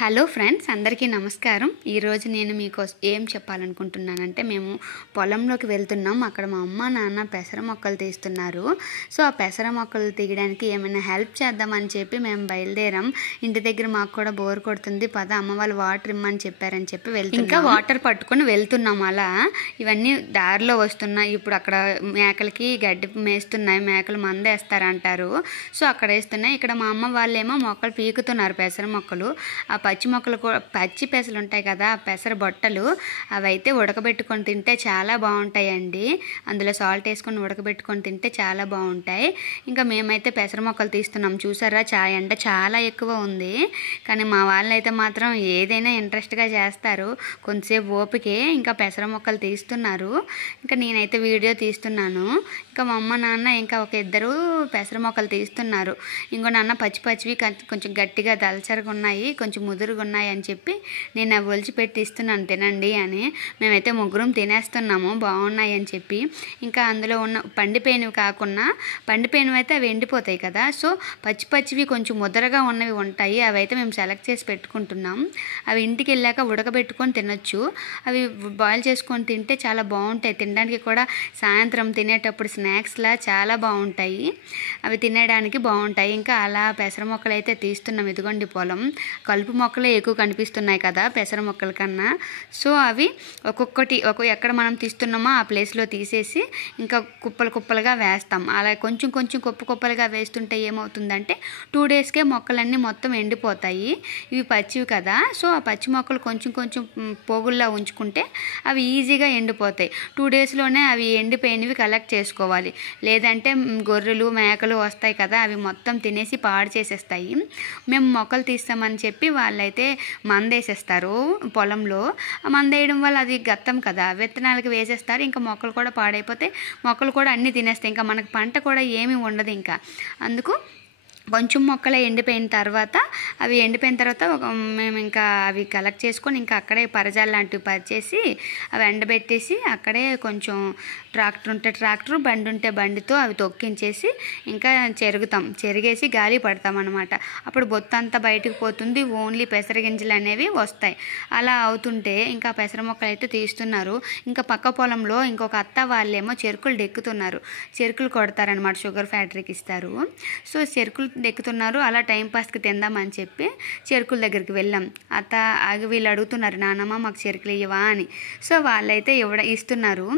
Hello friends, అందరికీ నమస్కారం. ఈరోజు నేను మీకు ఏం చెప్పాలనుకుంటున్నానంటే, మేము పొలంలోకి వెళ్తున్నాం. అక్కడ మా అమ్మ నాన్న పెసర మొక్కలు తీస్తున్నారు. సో ఆ పెసర మొక్కలు తీయడానికి ఏమైనా హెల్ప్ చేద్దామని చెప్పి మేము బయలుదేరాం. ఇంటి దగ్గర మాకు కూడా బోర్ కొడుతుంది, పద అమ్మ వాళ్ళు వాటర్ ఇమ్మని చెప్పారని చెప్పి వెళ్తున్నాం. ఇంకా వాటర్ పట్టుకొని వెళ్తున్నాం. అలా ఇవన్నీ దారిలో వస్తున్నాయి. ఇప్పుడు అక్కడ మేకలకి గడ్డి మేస్తున్నాయి, మేకలు మందేస్తారంటారు. సో అక్కడ వేస్తున్నాయి. ఇక్కడ మా అమ్మ వాళ్ళేమో మొక్కలు పీకుతున్నారు, పెసర మొక్కలు. ఆ పచ్చి మొక్కలు పచ్చి పెసలు ఉంటాయి కదా, పెసర బొట్టలు, అవైతే ఉడకబెట్టుకొని తింటే చాలా బాగుంటాయండి. అందులో సాల్ట్ వేసుకొని ఉడకబెట్టుకొని తింటే చాలా బాగుంటాయి. ఇంకా మేమైతే పెసర మొక్కలు తీస్తున్నాం. చూసారా, ఎండ చాలా ఎక్కువ ఉంది. కానీ మా వాళ్ళైతే మాత్రం ఏదైనా ఇంట్రెస్ట్గా చేస్తారు. కొంతసేపు ఓపికే ఇంకా పెసర మొక్కలు తీస్తున్నారు. ఇంకా నేనైతే వీడియో తీస్తున్నాను. ఇంకా మా అమ్మ నాన్న ఇంకా ఒక ఇద్దరు పెసర మొక్కలు తీస్తున్నారు. ఇంకో నాన్న పచ్చి పచ్చివి కొంచెం గట్టిగా దలచరగా ఉన్నాయి, కొంచెం ముదురుగా ఉన్నాయి అని చెప్పి నేను అవి ఒలిచిపెట్టి ఇస్తున్నాను, తినండి అని. మేమైతే ముగ్గురం తినేస్తున్నాము, బాగున్నాయి అని చెప్పి. ఇంకా అందులో ఉన్న పండిపోయినవి కాకుండా, పండిపోయినవి అయితే అవి ఎండిపోతాయి కదా, సో పచ్చి పచ్చివి కొంచెం ముదరగా ఉన్నవి ఉంటాయి, అవి అయితే మేము సెలెక్ట్ చేసి పెట్టుకుంటున్నాం. అవి ఇంటికి వెళ్ళాక ఉడకబెట్టుకొని తినొచ్చు. అవి బాయిల్ చేసుకొని తింటే చాలా బాగుంటాయి. తినడానికి కూడా సాయంత్రం తినేటప్పుడు స్నాక్స్లా చాలా బాగుంటాయి. అవి తినడానికి బాగుంటాయి. ఇంకా అలా పెసర మొక్కలు అయితే తీస్తున్నాం. ఇదిగోండి పొలం. కలుపు మొక్కలే ఎక్కువ కనిపిస్తున్నాయి కదా పెసర మొక్కల కన్నా. సో అవి ఒక్కొక్కటి ఎక్కడ మనం తీస్తున్నామో ఆ ప్లేస్లో తీసేసి ఇంకా కుప్పలు కుప్పలుగా వేస్తాం. అలా కొంచెం కొంచెం కుప్పలుగా వేస్తుంటే ఏమవుతుందంటే 2 డేస్కే మొక్కలన్నీ మొత్తం ఎండిపోతాయి. ఇవి పచ్చివి కదా, సో ఆ పచ్చి మొక్కలు కొంచెం కొంచెం పోగుల్లా ఉంచుకుంటే అవి ఈజీగా ఎండిపోతాయి. 2 డేస్లోనే అవి ఎండిపోయినవి కలెక్ట్ చేసుకోవాలి. లేదంటే గొర్రెలు మేకలు వస్తాయి కదా, అవి మొత్తం తినేసి పాడు చేసేస్తాయి. మేము మొక్కలు తీస్తామని చెప్పి వాళ్ళైతే మందేసేస్తారు పొలంలో. మందేయడం వల్ల అది గత్తం కదా, విత్తనాలకి వేసేస్తారు. ఇంకా మొక్కలు కూడా పాడైపోతే మొక్కలు కూడా అన్నీ తినేస్తాయి. ఇంకా మనకు పంట కూడా ఏమీ ఉండదు. ఇంకా అందుకు కొంచెం మొక్కలు ఎండిపోయిన తర్వాత మేము ఇంకా అవి కలెక్ట్ చేసుకొని ఇంకా అక్కడే పరజాలు లాంటివి పరిచేసి అవి ఎండబెట్టేసి అక్కడే కొంచెం ట్రాక్టర్ ఉంటే ట్రాక్టర్, బండి ఉంటే బండితో అవి తొక్కించేసి ఇంకా చెరిగేసి గాలి పడతాం అనమాట. అప్పుడు బొత్త అంతా బయటకు పోతుంది, ఓన్లీ పెసర గింజలు అనేవి వస్తాయి. అలా అవుతుంటే ఇంకా పెసర మొక్కలు అయితే తీస్తున్నారు. ఇంకా పక్క పొలంలో ఇంకొక అత్త వాళ్ళేమో చెరుకులు డెక్కుతున్నారు. చెరుకులు కొడతారనమాట, షుగర్ ఫ్యాక్టరీకి ఇస్తారు. సో చెరుకులు దెక్కుతున్నారు. అలా టైంపాస్కి తిందామని చెప్పి చెరుకుల దగ్గరికి వెళ్ళాం. వీళ్ళు అడుగుతున్నారు, నానమ్మ మాకు చెరుకులు ఇవ్వవా అని. సో వాళ్ళైతే ఇస్తున్నారు.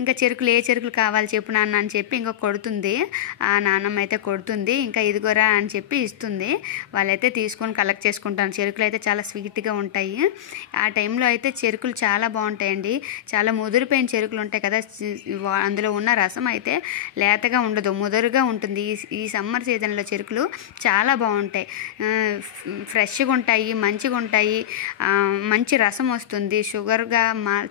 ఇంకా ఏ చెరుకులు కావాలి చెప్పు నాన్న అని చెప్పి ఇంకా కొడుతుంది. ఆ నానమ్మ అయితే కొడుతుంది. ఇంకా ఇదిగోరా అని చెప్పి ఇస్తుంది. వాళ్ళైతే తీసుకొని కలెక్ట్ చేసుకుంటాను. చెరుకులు అయితే చాలా స్వీట్గా ఉంటాయి. ఆ టైంలో అయితే చెరుకులు చాలా బాగుంటాయండి. చాలా ముదిరిపోయిన చెరుకులు ఉంటాయి కదా, అందులో ఉన్న రసం అయితే లేతగా ఉండదు, ముదురుగా ఉంటుంది. ఈ సమ్మర్ సీజన్లో చెరుకులు చాలా బాగుంటాయి, ఫ్రెష్గా ఉంటాయి, మంచిగా ఉంటాయి, మంచి రసం వస్తుంది, షుగర్గా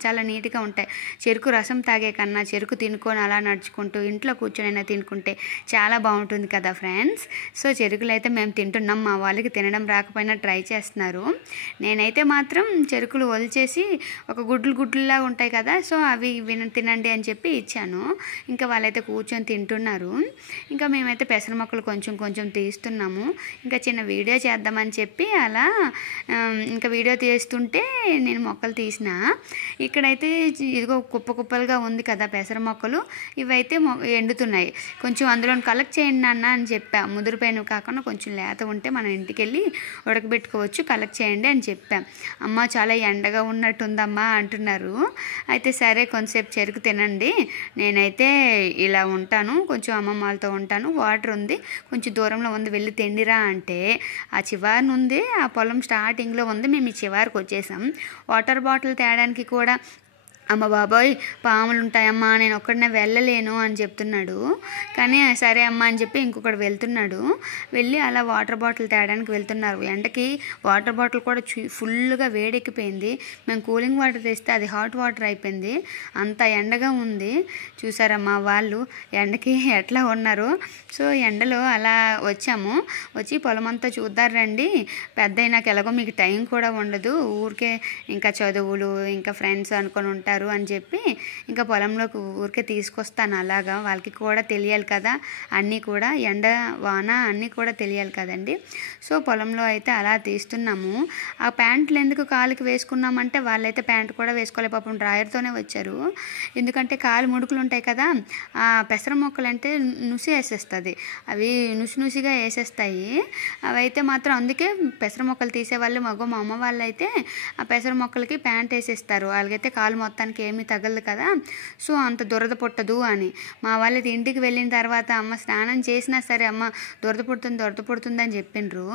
చాలా నీట్గా ఉంటాయి. చెరుకు రసం తాగే కన్నా చెరుకు తినుకొని అలా నడుచుకుంటూ ఇంట్లో కూర్చొని తినుకుంటే చాలా బాగుంటుంది కదా ఫ్రెండ్స్. సో చెరుకులు అయితే మేము తింటున్నాం. మా వాళ్ళకి తినడం రాకపోయినా ట్రై చేస్తున్నారు. నేనైతే మాత్రం చెరుకులు ఒలిచేసి ఒక గుడ్లులాగా ఉంటాయి కదా, సో అవి తినండి అని చెప్పి ఇచ్చాను. ఇంకా వాళ్ళైతే కూర్చొని తింటున్నారు. ఇంకా మేమైతే పెసర మొక్కలు కొంచెం కొంచెం తీస్తున్నాము. ఇంకా చిన్న వీడియో చేద్దామని చెప్పి అలా ఇంకా వీడియో తీస్తుంటే నేను మొక్కలు తీసిన. ఇక్కడైతే ఇదిగో కుప్పలుగా ఉంది కదా పెసర మొక్కలు, ఇవైతే ఎండుతున్నాయి. కొంచెం అందులో కలెక్ట్ చేయండి నాన్న అని చెప్పా. ముదిరిపోయినవి కాకుండా కొంచెం లేత ఉంటే మనం ఇంటికి వెళ్ళి ఉడకబెట్టుకోవచ్చు, కలెక్ట్ చేయండి అని చెప్పాం. అమ్మ చాలా ఎండగా ఉన్నట్టుందమ్మా అంటున్నారు. అయితే సరే కొంచెంసేపు చెరుకు తినండి, నేనైతే ఇలా ఉంటాను, కొంచెం అమ్మమ్మ వాళ్ళతో ఉంటాను, వాటర్ ఉంది కొంచెం దూరంలో ఉంది, వెళ్ళి తిండిరా అంటే ఆ చివరిని ఉంది, ఆ పొలం స్టార్టింగ్లో ఉంది. మేము ఈ చివరికి వచ్చేసాం. వాటర్ బాటిల్ తేయడానికి కూడా అమ్మ బాబాయ్ పాములు ఉంటాయమ్మా, నేను ఒక్కడనే వెళ్ళలేను అని చెప్తున్నాడు. కానీ సరే అమ్మ అని చెప్పి ఇంకొకడు వెళ్తున్నాడు. వెళ్ళి అలా వాటర్ బాటిల్ తేయడానికి వెళ్తున్నారు. ఎండకి వాటర్ బాటిల్ కూడా ఫుల్గా వేడెక్కిపోయింది. మేము కూలింగ్ వాటర్ తెస్తే అది హాట్ వాటర్ అయిపోయింది, అంత ఎండగా ఉంది. చూసారమ్మా వాళ్ళు ఎండకి ఎట్లా ఉన్నారు. సో ఎండలో అలా వచ్చి పొలం అంతా చూద్దారు రండి, పెద్ద అయినాక ఎలాగో మీకు టైం కూడా ఉండదు, ఊరికే ఇంకా చదువులు ఇంకా ఫ్రెండ్స్ అనుకొని ఉంటారు, వేస్తారు అని చెప్పి ఇంకా పొలంలోకి ఊరికే తీసుకొస్తాను. అలాగా వాళ్ళకి కూడా తెలియాలి కదా, అన్నీ కూడా ఎండ వాన అన్నీ కూడా తెలియాలి కదండి. సో పొలంలో అయితే అలా తీస్తున్నాము. ఆ ప్యాంట్లు ఎందుకు కాలుకి వేసుకున్నామంటే వాళ్ళైతే ప్యాంట్ కూడా వేసుకోలే, పాపం డ్రాయర్తోనే వచ్చారు. ఎందుకంటే కాలు ముడుకులు ఉంటాయి కదా, ఆ పెసర మొక్కలు అంటే నుసి వేసేస్తుంది, అవి నుసిగా వేసేస్తాయి. అవైతే మాత్రం అందుకే పెసర మొక్కలు తీసేవాళ్ళు మా అమ్మ వాళ్ళు అయితే ఆ పెసర మొక్కలకి ప్యాంట్ వేసేస్తారు. వాళ్ళకైతే కాలు మొత్తానికి ఏమీ తగలదు కదా, సో అంత దురద పుట్టదు అని. మా వాళ్ళైతే ఇంటికి వెళ్ళిన తర్వాత అమ్మ స్నానం చేసినా సరే అమ్మ దురద పుడుతుంది అని చెప్పిండ్రు.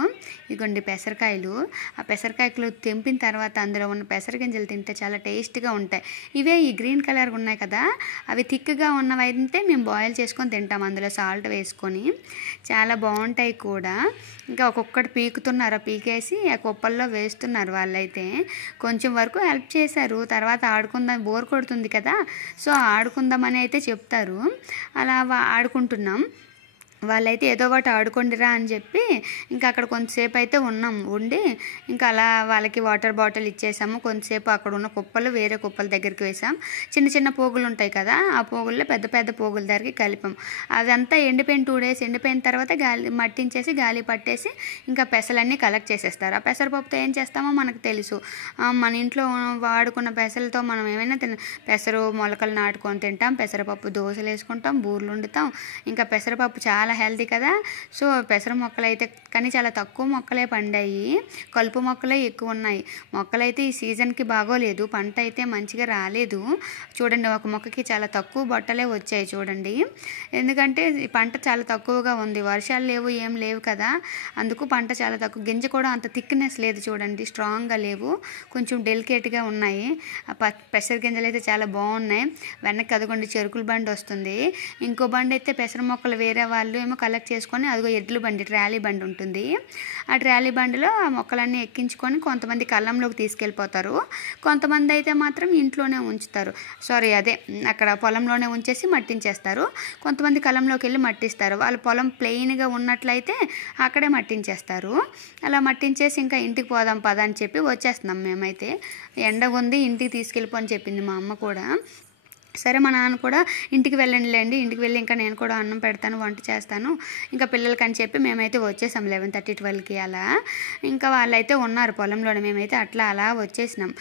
ఇదిగోండి పెసరకాయలు. ఆ పెసరకాయలు తెంపిన తర్వాత అందులో ఉన్న పెసర గింజలు తింటే చాలా టేస్ట్గా ఉంటాయి. ఇవే ఈ గ్రీన్ కలర్ ఉన్నాయి కదా, అవి థిక్గా ఉన్నవైతే మేము బాయిల్ చేసుకొని తింటాం, అందులో సాల్ట్ వేసుకొని. చాలా బాగుంటాయి కూడా. ఇంకా ఒక్కొక్కటి పీకుతున్నారు, పీకేసి ఆ కుప్పల్లో వేస్తున్నారు. వాళ్ళైతే కొంచెం వరకు హెల్ప్ చేశారు. తర్వాత ఆడుకుందాం, బోర్ కొడుతుంది కదా, సో ఆడుకుందామని అయితే చెప్తారు. అలా ఆడుకుంటున్నాం. వాళ్ళైతే ఏదో ఒకటి ఆడుకోండిరా అని చెప్పి ఇంకా అక్కడ కొంతసేపు అయితే ఉండి ఇంకా అలా వాళ్ళకి వాటర్ బాటిల్ ఇచ్చేసాము. కొంతసేపు అక్కడ ఉన్న కుప్పలు వేరే కుప్పల దగ్గరికి వేసాం. చిన్న చిన్న పోగులు ఉంటాయి కదా, ఆ పోగుల్లో పెద్ద పెద్ద పోగుల దగ్గరికి కలిపాం. అదంతా ఎండిపోయిన 2 days ఎండిపోయిన తర్వాత గాలి మట్టించేసి గాలి పట్టేసి ఇంకా పెసలన్నీ కలెక్ట్ చేసేస్తారు. ఆ పెసరపప్పుతో ఏం చేస్తామో మనకు తెలుసు. మన ఇంట్లో వాడుకున్న పెసలతో మనం ఏమైనా పెసరు మొలకలు నాటుకొని తింటాం, పెసరపప్పు దోశలు వేసుకుంటాం, బూర్లు వండుతాం. ఇంకా పెసరపప్పు చాలా హెల్తీ కదా, సో పెసర మొక్కలు అయితే కానీ చాలా తక్కువ మొక్కలే పండాయి, కలుపు మొక్కలే ఎక్కువ ఉన్నాయి. మొక్కలైతే ఈ సీజన్కి బాగోలేదు, పంట అయితే మంచిగా రాలేదు. చూడండి ఒక మొక్కకి చాలా తక్కువ బొట్టలే వచ్చాయి చూడండి. ఎందుకంటే ఈ పంట చాలా తక్కువగా ఉంది, వర్షాలు లేవు ఏం లేవు కదా, అందుకు పంట చాలా తక్కువ. గింజ కూడా అంత థిక్నెస్ లేదు చూడండి, స్ట్రాంగ్గా లేవు, కొంచెం డెలికేట్గా ఉన్నాయి. ఆ పెసర గింజలు అయితే చాలా బాగున్నాయి. వెనక్కి అదిగోండి చెరుకుల బండి వస్తుంది. ఇంకో బండి అయితే పెసర మొక్కలు వేరే వాళ్ళు ఏమో కలెక్ట్ చేసుకొని అదిగో ఎడ్ల బండి, ట్రాలీ బండి ఉంటుంది. ఆ ట్రాలీ బండిలో ఆ మొక్కలన్నీ ఎక్కించుకొని కొంతమంది కళ్ళంలోకి తీసుకెళ్ళిపోతారు, కొంతమంది అయితే మాత్రం ఇంట్లోనే ఉంచుతారు. అదే అక్కడ పొలంలోనే ఉంచేసి మట్టించేస్తారు. కొంతమంది కళ్ళంలోకి వెళ్ళి మట్టిస్తారు. వాళ్ళ పొలం ప్లెయిన్గా ఉన్నట్లయితే అక్కడే మట్టించేస్తారు. అలా మట్టించేసి ఇంకా ఇంటికి పోదాం పదా అని చెప్పి వచ్చేస్తున్నాం. మేమైతే ఎండ ఉంది ఇంటికి తీసుకెళ్ళిపో అని చెప్పింది మా అమ్మ కూడా. సరే మా నాన్న కూడా ఇంటికి వెళ్ళండిలేండి, ఇంటికి వెళ్ళి ఇంకా నేను కూడా అన్నం పెడతాను, వంట చేస్తాను ఇంకా పిల్లలకి అని చెప్పి మేమైతే వచ్చేసాం 11:30 12కి అలా. ఇంకా వాళ్ళైతే ఉన్నారు పొలంలోనే, మేమైతే అలా వచ్చేస్తున్నాం.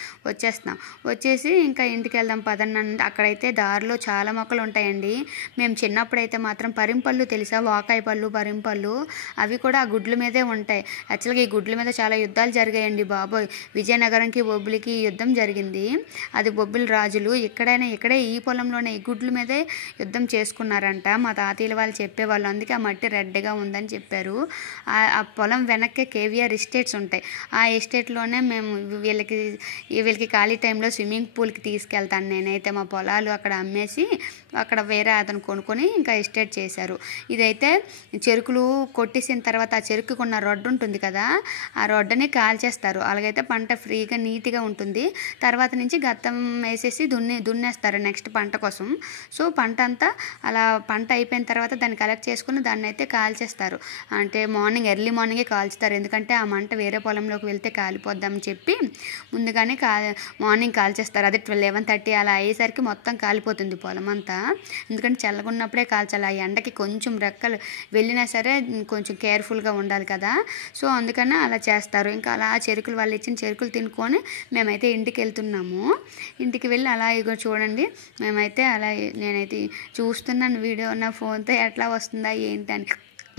వచ్చేసి ఇంకా ఇంటికి వెళ్దాం పదన్న. అక్కడైతే దారిలో చాలా మొక్కలు ఉంటాయండి. మేము చిన్నప్పుడైతే మాత్రం పరింపళ్ళు తెలుసా, వాకాయ పళ్ళు, పరింపళ్ళు, అవి కూడా ఆ గుడ్ల మీదే ఉంటాయి. యాక్చువల్గా ఈ గుడ్ల మీద చాలా యుద్ధాలు జరిగాయండి బాబోయ్. విజయనగరంకి బొబ్బిలికి యుద్ధం జరిగింది, అది బొబ్బిలి రాజులు ఇక్కడే ఈ పొలంలోనే ఈ గుడ్ల మీదే యుద్ధం చేసుకున్నారంట. మా తాతయ్యల వాళ్ళు చెప్పేవాళ్ళు, అందుకే ఆ మట్టి రెడ్గా ఉందని చెప్పారు. ఆ పొలం వెనక్కే కేవీఆర్ ఎస్టేట్స్ ఉంటాయి. ఆ ఎస్టేట్లోనే మేము వీళ్ళకి ఖాళీ టైంలో స్విమ్మింగ్ పూల్కి తీసుకెళ్తాను నేనైతే. మా పొలాలు అక్కడ అమ్మేసి అక్కడ వేరే అతను కొనుక్కొని ఇంకా ఎస్టేట్ చేశారు. ఇదైతే చెరుకులు కొట్టేసిన తర్వాత ఆ చెరుకుకున్న రొడ్డు ఉంటుంది కదా, ఆ రొడ్డని కాల్చేస్తారు. అలాగైతే పంట ఫ్రీగా నీట్గా ఉంటుంది. తర్వాత నుంచి గత్తం వేసేసి దున్నేస్తారు నెక్స్ట్ పంట కోసం. సో పంట అంతా అలా పంట అయిపోయిన తర్వాత దాన్ని కలెక్ట్ చేసుకుని దాన్ని అయితే కాల్చేస్తారు. అంటే ఎర్లీ మార్నింగే కాల్చుతారు, ఎందుకంటే ఆ మంట వేరే పొలంలోకి వెళ్తే కాలిపోద్దామని చెప్పి ముందుగానే మార్నింగ్ కాల్చేస్తారు. అదే 11:30 అలా అయ్యేసరికి మొత్తం కాలిపోతుంది పొలం అంతా. ఎందుకంటే చల్లగున్నప్పుడే కాల్చాలి, ఆ ఎండకి కొంచెం రెక్కలు వెళ్ళినా సరే కొంచెం కేర్ఫుల్గా ఉండాలి కదా, సో అందుకనే అలా చేస్తారు. ఇంకా అలా చెరుకులు వాళ్ళు ఇచ్చిన చెరుకులు తినుకొని మేమైతే ఇంటికి వెళ్తున్నాము. ఇంటికి వెళ్ళి అలా ఇగో చూడండి, మేమైతే నేనైతే చూస్తున్నాను వీడియో, నా ఫోన్తో ఎట్లా వస్తుందా ఏంటని.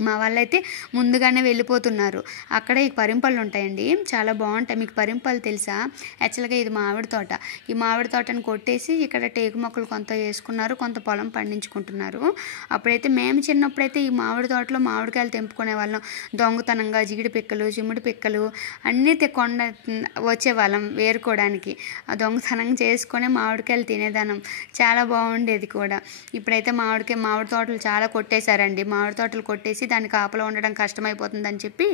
మా వాళ్ళైతే ముందుగానే వెళ్ళిపోతున్నారు. అక్కడ ఈ పరింపళ్ళు ఉంటాయండి, చాలా బాగుంటాయి. మీకు పరింపళ్ళు తెలుసా? యాక్చువల్గా ఇది మామిడి తోట. ఈ మామిడి తోటను కొట్టేసి ఇక్కడ టేకు మొక్కలు కొంత వేసుకున్నారు, కొంత పొలం పండించుకుంటున్నారు. అప్పుడైతే మేము చిన్నప్పుడైతే ఈ మామిడి తోటలో మామిడికాయలు తెంపుకునే వాళ్ళం. దొంగతనంగా జీడి పిక్కలు, చిమ్మిడి పిక్కలు అన్నీ వచ్చేవాళ్ళం వేరుకోవడానికి. ఆ దొంగతనం చేసుకొని మామిడికాయలు తినేదానం, చాలా బాగుండేది కూడా. ఇప్పుడైతే మామిడి తోటలు చాలా కొట్టేశారండి. మామిడి తోటలు కొట్టేసి దాన్ని కాపలా ఉండడం కష్టమైపోతుందని చెప్పి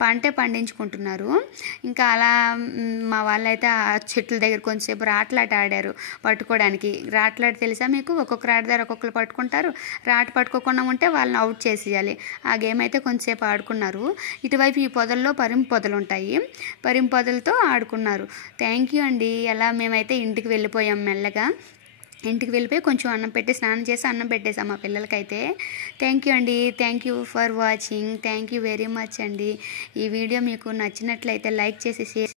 పంటే పండించుకుంటున్నారు. ఇంకా అలా మా వాళ్ళైతే ఆ చెట్ల దగ్గర కొంచెంసేపు రాట్లాట ఆడారు పట్టుకోవడానికి. రాట్లాట తెలుసా మీకు? ఒక్కొక్క రాట దగ్గర ఒక్కొక్కరు పట్టుకుంటారు. రాట పట్టుకోకుండా ఉంటే వాళ్ళని అవుట్ చేసేయాలి. ఆ గేమ్ అయితే కొంచెంసేపు ఆడుకున్నారు. ఇటువైపు ఈ పొదల్లో పొదలు ఉంటాయి. పొదలతో ఆడుకున్నారు. థ్యాంక్ యూ అండి. అలా మేమైతే ఇంటికి వెళ్ళిపోయాం మెల్లగా. ఇంటికి వెళ్ళిపోయి కొంచెం అన్నం పెట్టి స్నానం చేసి అన్నం పెట్టేసాం మా పిల్లలకైతే. థ్యాంక్ యూ అండి. Thank you for watching. Thank you very much అండి. ఈ వీడియో మీకు నచ్చినట్లయితే లైక్ చేసి షేర్